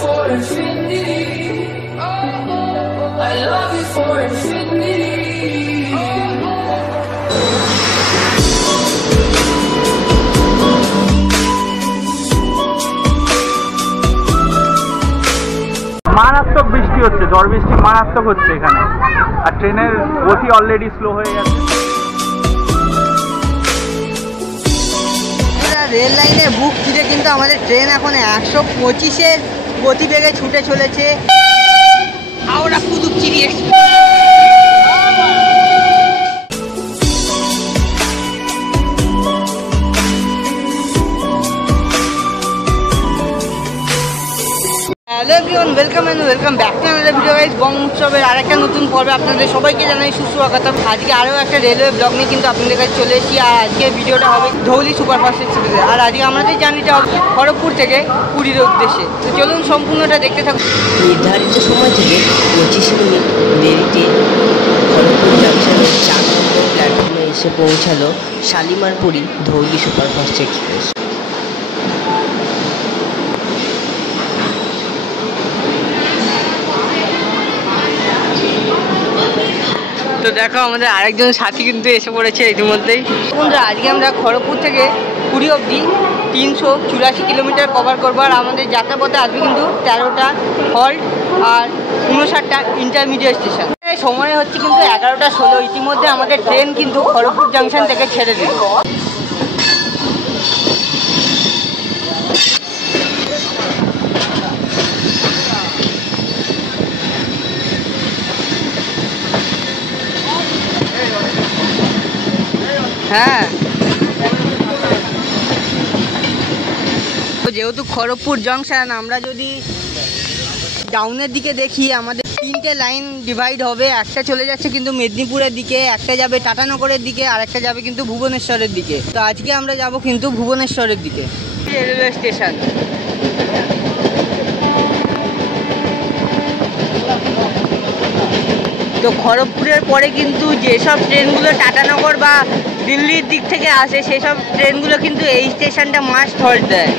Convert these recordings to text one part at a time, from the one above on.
for infinity. I love you for infinity. মারাত্মক বৃষ্টি হচ্ছে, ঝড় বৃষ্টি মারাত্মক হচ্ছে এখানে, আর ট্রেনের গতি অলরেডি স্লো হয়ে গেছে। রেল লাইনের বুক চিরে কিন্তু আমাদের ট্রেন এখন 125-এর গতিবেগে ছুটে চলেছে Howrah Puducherry express. Hello everyone, welcome back to another video guys. Bong উৎসবের আরেকটা নতুন পর্বে আপনাদের সবাইকে জানাই সুস্বাগতম। আজকে আরও একটা রেলওয়ে ব্লগ নিয়ে কিন্তু আপনাদের কাছে চলে এসেছি। আর আজকে ভিডিওটা হবে ধৌলি সুপারফাস্ট এক্সপ্রেসে। আর আজকে আমাদের জার্নিটা হবে খড়গপুর থেকে পুরীর উদ্দেশ্যে। তো চলুন সম্পূর্ণটা দেখতে থাকুন। নির্ধারিত সময় থেকে 25 মিনিট দেরিতে খড়গপুর জাংশনের 4 নম্বর প্ল্যাটফর্মে এসে পৌঁছালো শালিমারপুরী ধৌলি সুপারফাস্ট এক্সপ্রেস। তো দেখো আমাদের আরেকজন সাথী কিন্তু এসে পড়েছে ইতিমধ্যেই। বন্ধুরা, আজকে আমরা খড়গপুর থেকে পুরী অবধি 384 কিলোমিটার কভার করবো। আর আমাদের যাত্রাপথে আসবে কিন্তু 13টা হল্ট আর 59টা ইন্টারমিডিয়েট স্টেশন। সময় হচ্ছে কিন্তু 11টা 16। ইতিমধ্যে আমাদের ট্রেন কিন্তু খড়গপুর জাংশন থেকে ছেড়ে দিল। হ্যাঁ, যেহেতু খড়গপুর জংশন, আমরা যদি ডাউনের দিকে দেখি আমাদের 3টে লাইন ডিভাইড হবে। একটা চলে যাচ্ছে কিন্তু মেদিনীপুরের দিকে, একটা যাবে টাটানগরের দিকে, আর একটা যাবে কিন্তু ভুবনেশ্বরের দিকে। তো আজকে আমরা যাব কিন্তু ভুবনেশ্বরের দিকে। রেলওয়ে স্টেশন তো খড়গপুরের পরে কিন্তু যেসব ট্রেনগুলো টাটানগর বা দিল্লির দিক থেকে আসে সেসব ট্রেনগুলো কিন্তু এই স্টেশনটা মাস্ট হল্ট দেয়।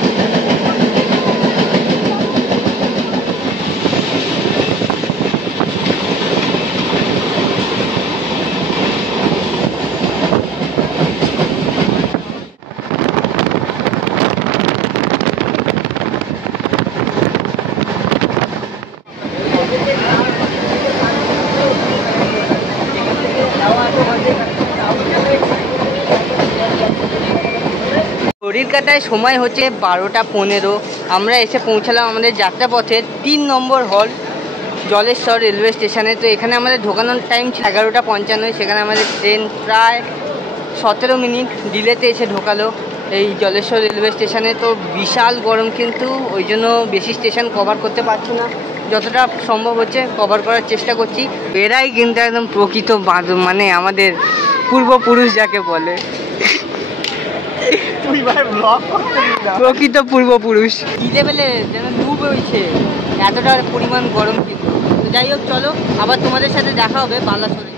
ঘড়ির কাঁটায় সময় হচ্ছে 12টা 15। আমরা এসে পৌঁছালাম আমাদের যাত্রাপথের 3 নম্বর হল জলেশ্বর রেলওয়ে স্টেশনে। তো এখানে আমাদের ঢোকানোর টাইম 11টা 55। সেখানে আমাদের ট্রেন প্রায় 17 মিনিট ডিলেতে এসে ঢোকালো এই জলেশ্বর রেলওয়ে স্টেশনে। তো বিশাল গরম, কিন্তু ওই জন্য বেশি স্টেশন কভার করতে পারছি না, যতটা সম্ভব হচ্ছে কভার করার চেষ্টা করছি। এরাই কিন্তু একদম প্রকৃত মানে আমাদের পূর্বপুরুষ যাকে বলে, প্রকৃত পূর্বপুরুষ। কি লেভেলে যেন ডুব হয়েছে, এতটা পরিমাণ গরম। কিন্তু যাই হোক, চলো আবার তোমাদের সাথে দেখা হবে বালাসোরে।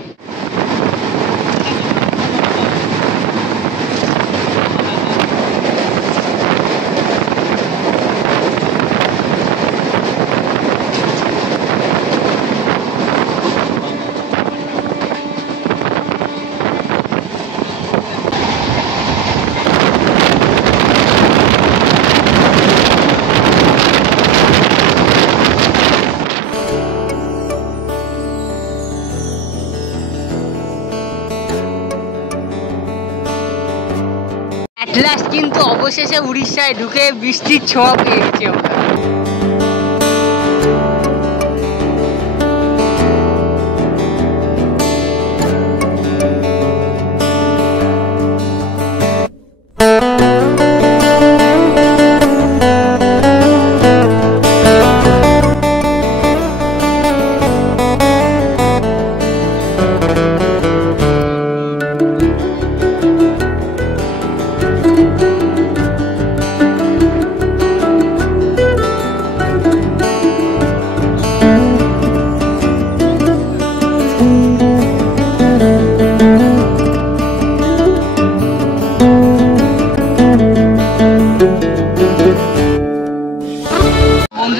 লাস্ট কিন্তু অবশেষে উড়িষ্যায় ঢুকে বৃষ্টির ছোঁয়া পেয়ে গেছি আমরা।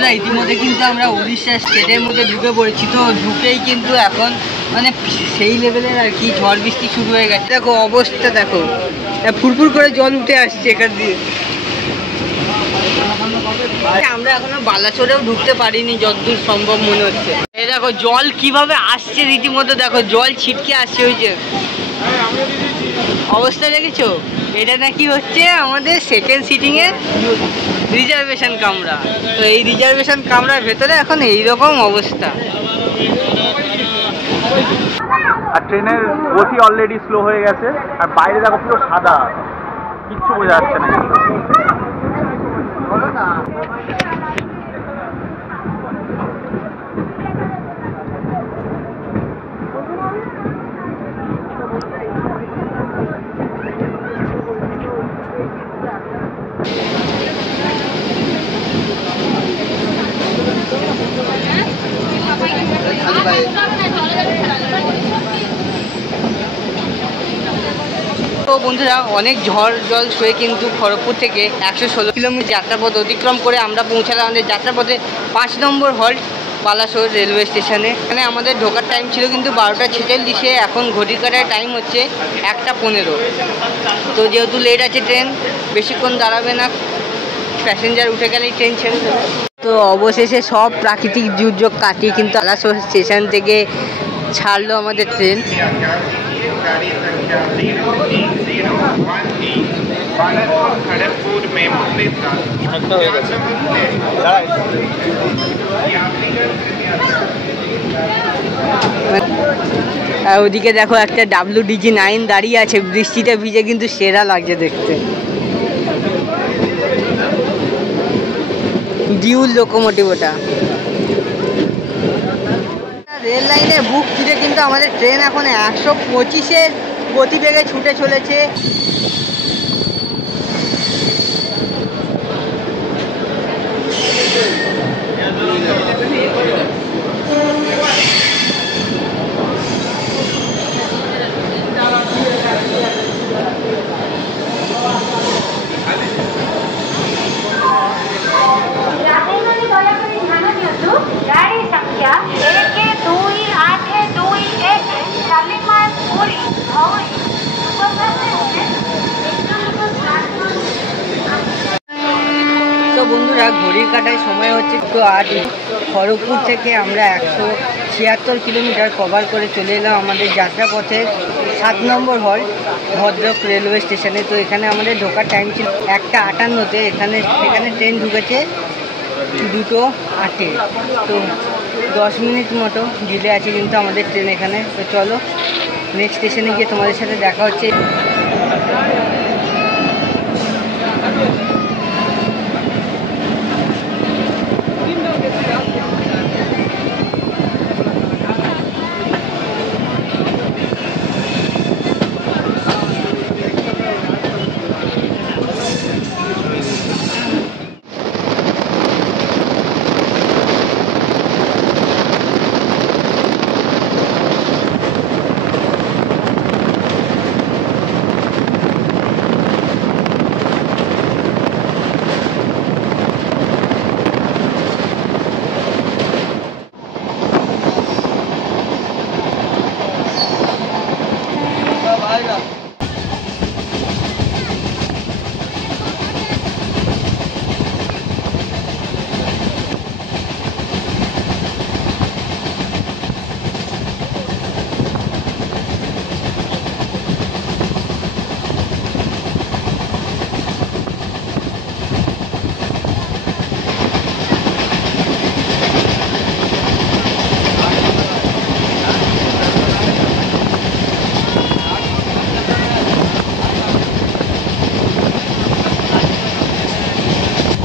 বন্ধুরা ইতিমধ্যে কিন্তু আমরা উড়িষ্যা স্টেটের মধ্যে ঢুকে পড়েছি। তো ঢুকেই কিন্তু এখন মানে সেই লেভেলের আর কি ঝড় বৃষ্টি শুরু হয়ে গেছে। দেখো অবস্থা, দেখো ফুরফুর করে জল উঠে আসছে এখান দিয়ে। আমরা এখনো বালাসোরেও ঢুকতে পারিনি যতদূর সম্ভব মনে হচ্ছে। এই দেখো জল কিভাবে আসছে রীতিমতো, দেখো জল ছিটকে আসছে। ওই যে অবস্থা দেখেছো, এটা নাকি হচ্ছে আমাদের সেকেন্ড সিটিংয়ের রিজার্ভেশন কামরা। তো এই রিজার্ভেশন কামরার ভেতরে এখন এইরকম অবস্থা। আর ট্রেনের গতি অলরেডি স্লো হয়ে গেছে। আর বাইরে দেখো পুরো সাদা, কিচ্ছু বোঝা যাচ্ছে না কিন্তু। তো বন্ধুরা অনেক ঝড় জল শুয়ে কিন্তু খড়গপুর থেকে 116 কিলোমিটার যাত্রাপথ অতিক্রম করে আমরা পৌঁছালাম আমাদের যাত্রাপথে 5 নম্বর হল্ট বালাসোর রেলওয়ে স্টেশনে। এখানে আমাদের ঢোকার টাইম ছিল কিন্তু 12টা 46। এখন ঘড়ির কাটার টাইম হচ্ছে 1টা 15। তো যেহেতু লেট আছে ট্রেন, বেশিক্ষণ দাঁড়াবে না, প্যাসেঞ্জার উঠে গেলেই ট্রেন ছেড়ে দেবে। তো অবশেষে সব প্রাকৃতিক দুর্যোগ কাটিয়ে কিন্তু বালাসোর স্টেশন থেকে ছাড়লো আমাদের ট্রেন। আর ওদিকে দেখো একটা WDG-9 দাঁড়িয়ে আছে, বৃষ্টিতে ভিজে কিন্তু সেরা লাগছে দেখতে। ডিউল লোকোমোটিভ ওটা। রেল লাইনের বুক চিরে কিন্তু আমাদের ট্রেন এখন 125-এর গতিবেগে ছুটে চলেছে। गाड़ी संख्या 122821 शालीमार पुरी हावड़ी তো বন্ধুরা ঘড়ির কাটায় সময় হচ্ছে তো 8। খড়গপুর থেকে আমরা 176 কিলোমিটার কভার করে চলে এলাম আমাদের যাত্রাপথের 7 নম্বর হল্ট ভদ্রক রেলওয়ে স্টেশনে। তো এখানে আমাদের ঢোকার টাইম ছিল 1টা 58-তে। এখানে ট্রেন ঢুকেছে 2:08-এ। তো 10 মিনিট মতো ডিলে আছে কিন্তু আমাদের ট্রেন এখানে। তো চলো নেক্সট স্টেশনে গিয়ে তোমাদের সাথে দেখা হচ্ছে।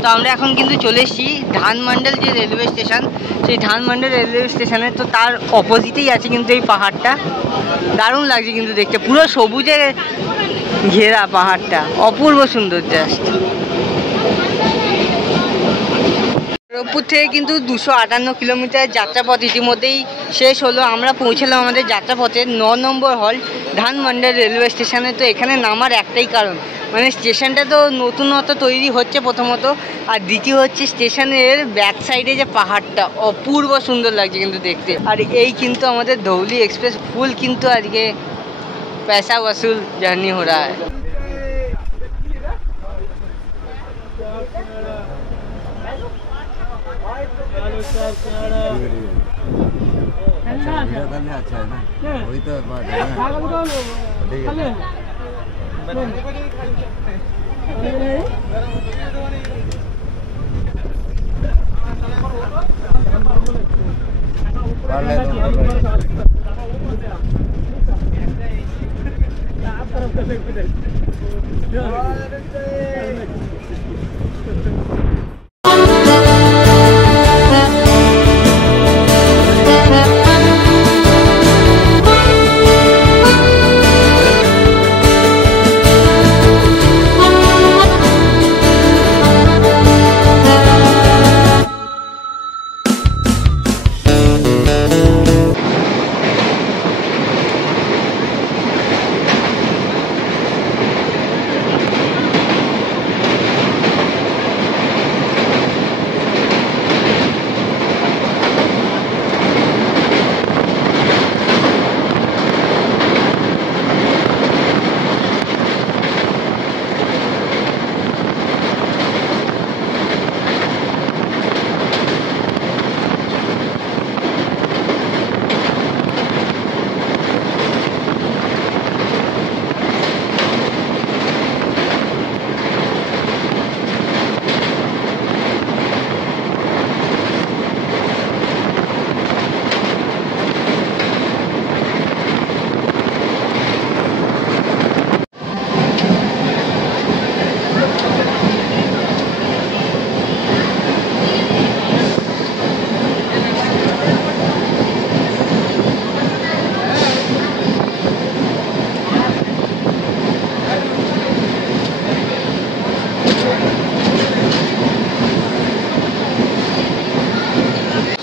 তো আমরা এখন কিন্তু চলে এসেছি ধানমন্ডল যে রেলওয়ে স্টেশন, সেই ধানমন্ডল রেলওয়ে স্টেশনে। তো তার অপোজিটেই আছে কিন্তু এই পাহাড়টা। দারুণ লাগছে কিন্তু দেখতে, পুরো সবুজে ঘেরা পাহাড়টা, অপূর্ব সুন্দর জাস্ট। খড়গপুর থেকে কিন্তু 258 কিলোমিটার যাত্রাপথ ইতিমধ্যেই শেষ হলো। আমরা পৌঁছলাম আমাদের যাত্রাপথের 9 নম্বর হল ধানমন্ডল রেলওয়ে স্টেশনে। তো এখানে নামার একটাই কারণ, মানে স্টেশনটা তো নতুনত্ব তৈরি হচ্ছে প্রথমত, আর দ্বিতীয় হচ্ছে স্টেশনের ব্যাক সাইডে যে পাহাড়টা অপূর্ব সুন্দর লাগছে কিন্তু দেখতে। আর এই কিন্তু আমাদের ধৌলি এক্সপ্রেস ফুল কিন্তু আজকে पैसा वसूल जर्नी हो रहा है। अच्छा है ना, वही तो बात है ना। ठीक है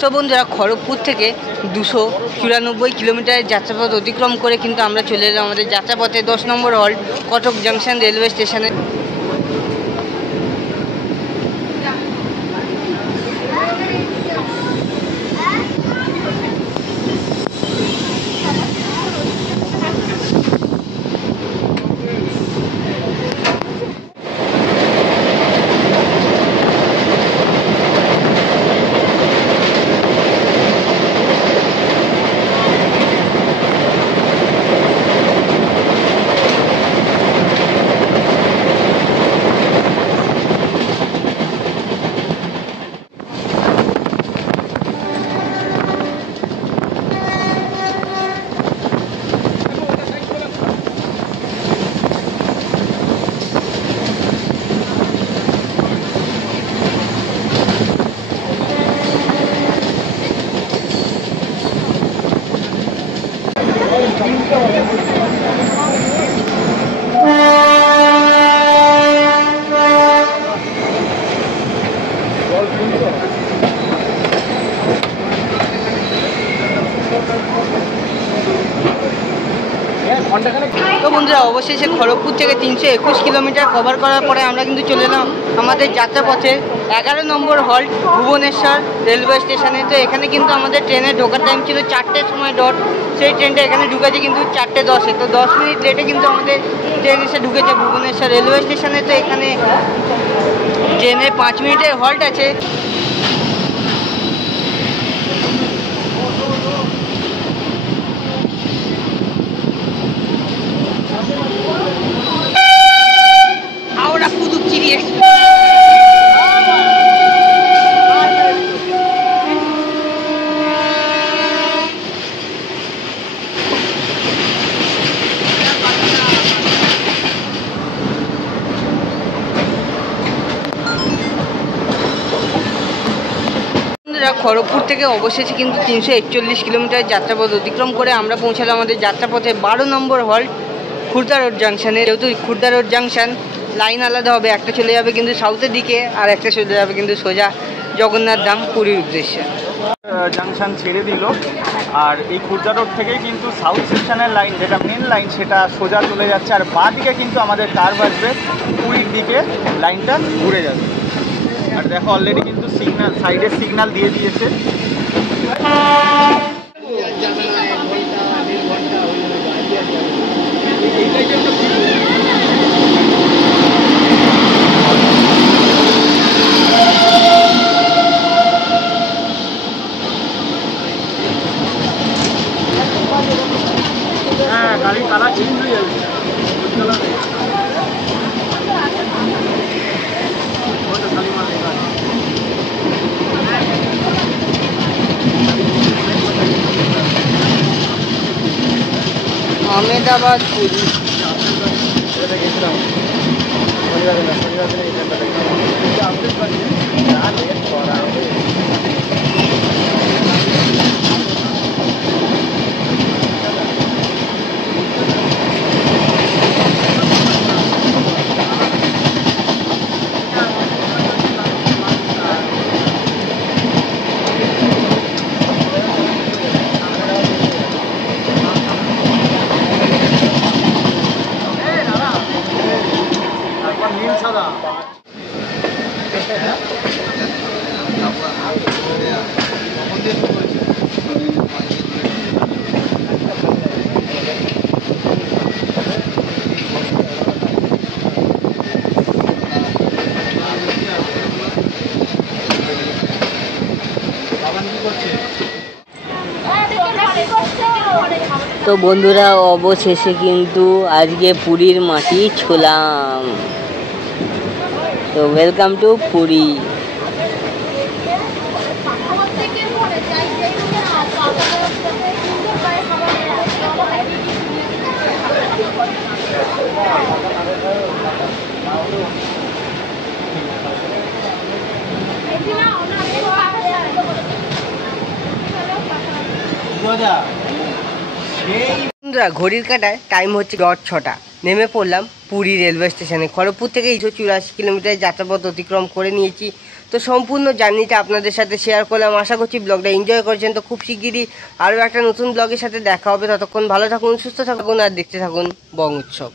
তো বন্ধুরা, খড়গপুর থেকে 294 কিলোমিটারের যাত্রাপথ অতিক্রম করে কিন্তু আমরা চলে এলাম আমাদের যাত্রাপথে 10 নম্বর হল্ট কটক জাংশন রেলওয়ে স্টেশনে। তো বন্ধুরা, অবশেষে খড়গপুর থেকে 321 কিলোমিটার কভার করার পরে আমরা কিন্তু চলে এলাম আমাদের যাত্রাপথে 11 নম্বর হল্ট ভুবনেশ্বর রেলওয়ে স্টেশনে। তো এখানে কিন্তু আমাদের ট্রেনের ঢোকার টাইম ছিল 4টের সময় ডট, সেই ট্রেনটা এখানে ঢুকেছে কিন্তু 4:10-এ। তো 10 মিনিট লেটে কিন্তু আমাদের ট্রেন এসে ঢুকেছে ভুবনেশ্বর রেলওয়ে স্টেশনে। তো এখানে ট্রেনের 5 মিনিটের হল্ট আছে। Ahora Puducherry Express. খড়গপুর থেকে অবশেষে কিন্তু 341 কিলোমিটার যাত্রাপথ অতিক্রম করে আমরা পৌঁছালাম আমাদের যাত্রাপথে 12 নম্বর হল্ট খুর্দা রোড জাংশনে। যেহেতু খুর্দা রোড জাংশন লাইন আলাদা হবে, একটা চলে যাবে কিন্তু সাউথের দিকে আর একটা চলে যাবে কিন্তু সোজা জগন্নাথ ধাম পুরীর উদ্দেশ্যে। জাংশন ছেড়ে দিল, আর এই খুর্দা রোড থেকেই কিন্তু সাউথ সেকশনের লাইন, যেটা মেন লাইন, সেটা সোজা চলে যাচ্ছে। আর বাঁ দিকে কিন্তু আমাদের কার্ভ আসবে, পুরীর দিকে লাইনটা ঘুরে যাবে। আর দেখো অলরেডি কিন্তু সিগন্যাল, সাইডের সিগন্যাল দিয়ে দিয়েছে। হ্যাঁ, গাড়ি কালার চেঞ্জ হয়ে যাবে। আহমেদাবাদ পুরী। তো বন্ধুরা, অবশেষে কিন্তু আজকে পুরীর মাটি ছুলাম। তো ওয়েলকাম টু পুরী। ঘড়ির কাঁটায় টাইম হচ্ছে 6টা। নেমে পড়লাম পুরী রেলওয়ে স্টেশনে। খড়গপুর থেকে 184 কিলোমিটার যাত্রাপথ অতিক্রম করে নিয়েছি। তো সম্পূর্ণ জার্নিটা আপনাদের সাথে শেয়ার করলাম। আশা করছি ব্লগটা এনজয় করছেন। তো খুব শিগগিরই আরও একটা নতুন ব্লগের সাথে দেখা হবে। ততক্ষণ ভালো থাকুন, সুস্থ থাকুন আর দেখতে থাকুন বং উৎসব।